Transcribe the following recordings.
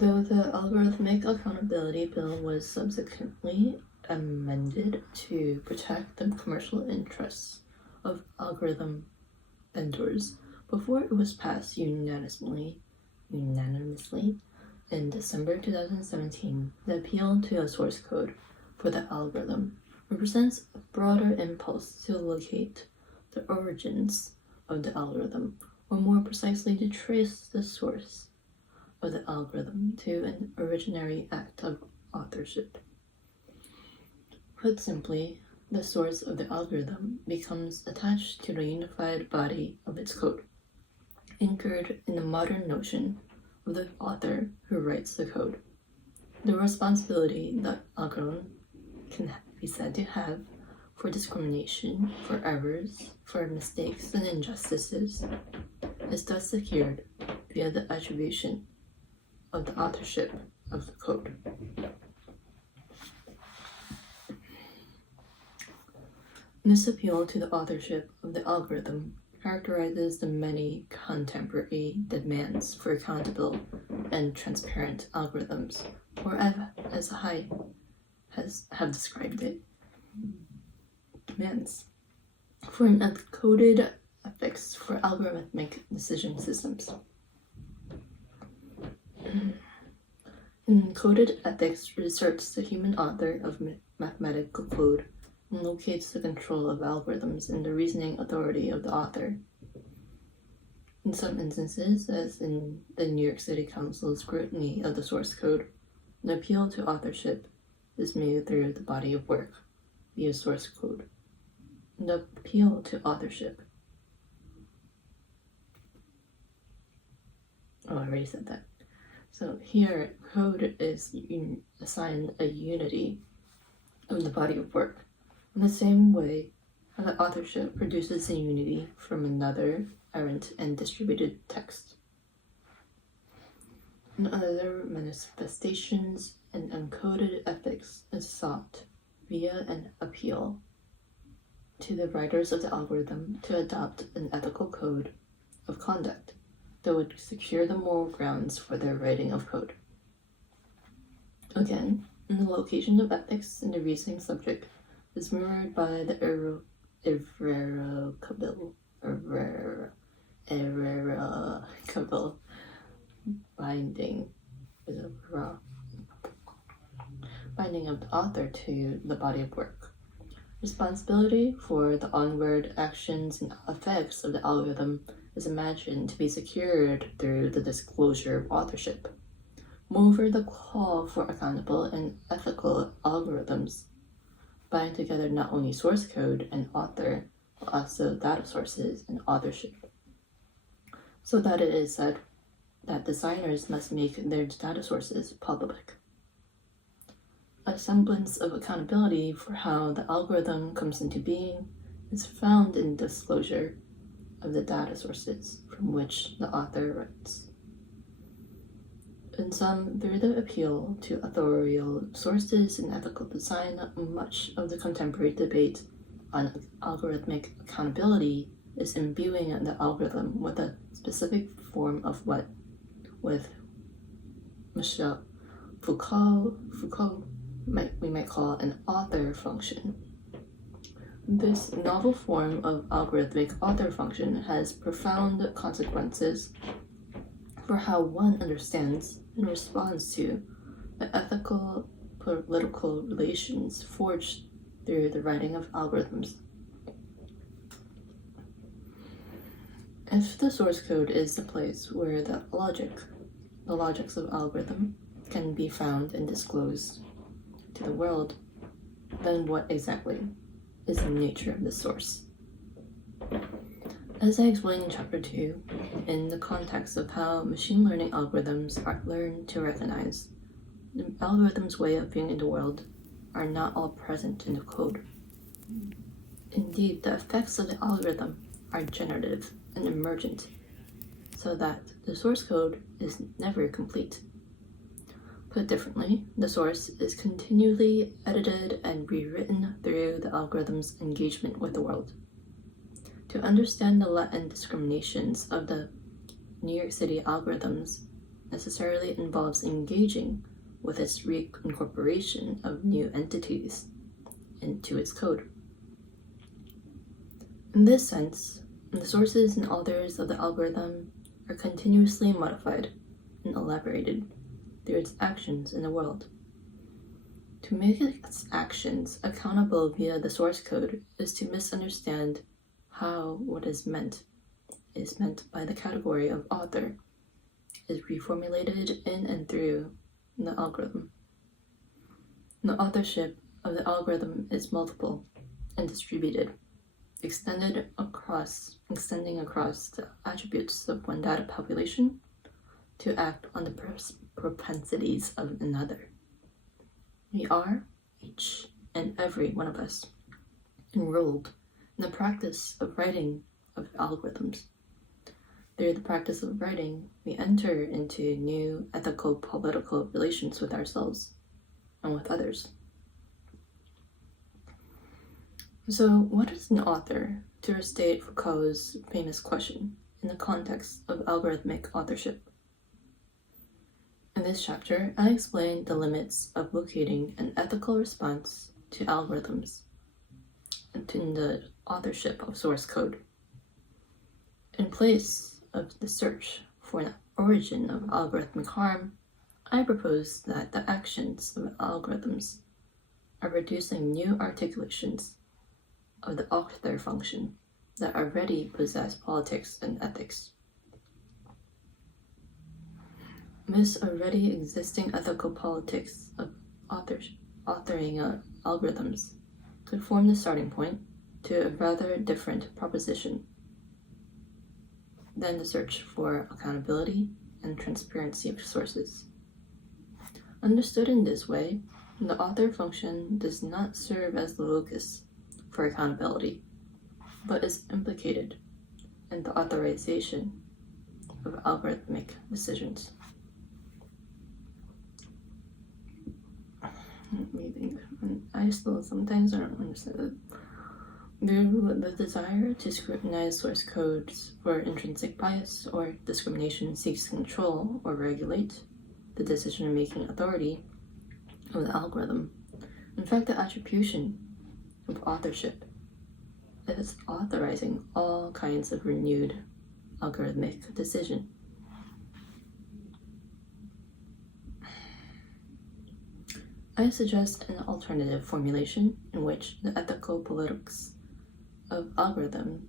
Though the Algorithmic Accountability Bill was subsequently amended to protect the commercial interests of algorithm vendors, before it was passed unanimously in December 2017, the appeal to a source code for the algorithm represents a broader impulse to locate the origins of the algorithm, or more precisely to trace the source of the algorithm to an originary act of authorship. Put simply, the source of the algorithm becomes attached to the unified body of its code, anchored in the modern notion of the author who writes the code. The responsibility that algorithm can be said to have for discrimination, for errors, for mistakes and injustices is thus secured via the attribution of the authorship of the code. This appeal to the authorship of the algorithm characterizes the many contemporary demands for accountable and transparent algorithms, or as I have described it, demands for an encoded ethics for algorithmic decision systems. Encoded ethics asserts the human author of mathematical code and locates the control of algorithms in the reasoning authority of the author. In some instances, as in the New York City Council's scrutiny of the source code, an appeal to authorship is made through the body of work via source code. The appeal to authorship. Oh, I already said that. So here, code is assigned a unity of the body of work. In the same way, how the authorship produces a unity from another errant and distributed text. In other manifestations, an encoded ethics is sought via an appeal to the writers of the algorithm to adopt an ethical code of conduct that would secure the moral grounds for their writing of code. Again, the location of ethics in the reasoning subject is mirrored by the irrevocable binding of the author to the body of work. Responsibility for the onward actions and effects of the algorithm is imagined to be secured through the disclosure of authorship. Moreover, the call for accountable and ethical algorithms bind together not only source code and author, but also data sources and authorship, so that it is said that designers must make their data sources public. A semblance of accountability for how the algorithm comes into being is found in disclosure of the data sources from which the author writes. In sum, through the appeal to authorial sources and ethical design, much of the contemporary debate on algorithmic accountability is imbuing the algorithm with a specific form of what, with Michel Foucault we might call an author function. This novel form of algorithmic author function has profound consequences for how one understands and responds to the ethical political relations forged through the writing of algorithms. If the source code is the place where the logics of algorithm can be found and disclosed to the world, then what exactly is the nature of the source? As I explained in Chapter 2, in the context of how machine learning algorithms are learned to recognize, the algorithm's way of viewing the world are not all present in the code. Indeed, the effects of the algorithm are generative and emergent, so that the source code is never complete. Put differently, the source is continually edited and rewritten through the algorithm's engagement with the world. To understand the latent discriminations of the New York City algorithms, necessarily involves engaging with its reincorporation of new entities into its code. In this sense, the sources and authors of the algorithm are continuously modified and elaborated through its actions in the world. To make its actions accountable via the source code is to misunderstand how what is meant by the category of author is reformulated in and through the algorithm. The authorship of the algorithm is multiple and distributed, extending across the attributes of one data population to act on the propensities of another. We are, each and every one of us, enrolled in the practice of writing of algorithms. Through the practice of writing, we enter into new ethical political relations with ourselves and with others. So, what is an author, to restate Foucault's famous question in the context of algorithmic authorship? In this chapter, I explain the limits of locating an ethical response to algorithms and in the authorship of source code. In place of the search for an origin of algorithmic harm, I propose that the actions of algorithms are producing new articulations of the author function that already possess politics and ethics. This already existing ethical politics of authoring algorithms could form the starting point to a rather different proposition than the search for accountability and transparency of sources. Understood in this way, the author function does not serve as the locus for accountability, but is implicated in the authorization of algorithmic decisions. I still sometimes don't understand it. The desire to scrutinize source codes for intrinsic bias or discrimination seeks to control or regulate the decision-making authority of the algorithm. In fact, the attribution of authorship is authorizing all kinds of renewed algorithmic decision. I suggest an alternative formulation in which the ethical politics of algorithms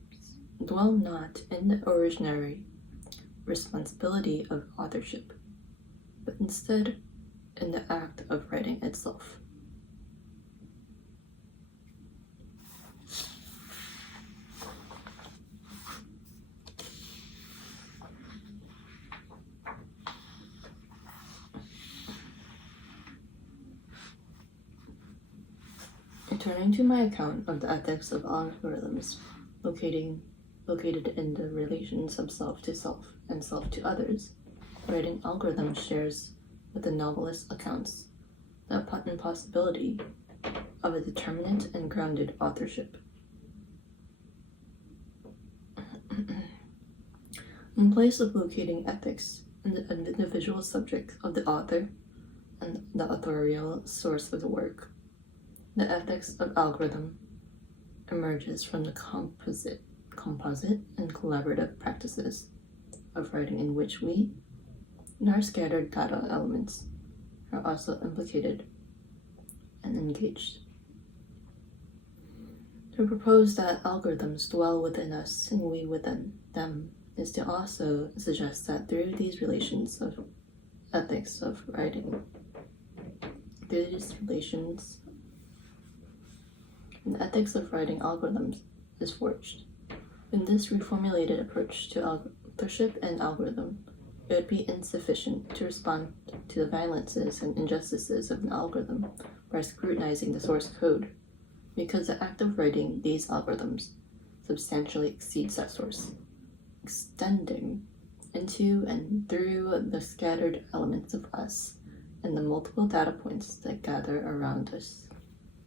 dwell not in the originary responsibility of authorship, but instead in the act of writing itself. Returning to my account of the ethics of algorithms, located in the relations of self to self and self to others, writing algorithms shares with the novelist accounts the impossibility of a determinate and grounded authorship. In place of locating ethics in the individual subject of the author and the authorial source of the work, the ethics of algorithm emerges from the composite and collaborative practices of writing in which we, and our scattered data elements, are also implicated and engaged. To propose that algorithms dwell within us and we within them is to also suggest that through these relations of ethics of writing, through these relations, the ethics of writing algorithms is forged. In this reformulated approach to authorship and algorithm, it would be insufficient to respond to the violences and injustices of an algorithm by scrutinizing the source code, because the act of writing these algorithms substantially exceeds that source, extending into and through the scattered elements of us and the multiple data points that gather around us.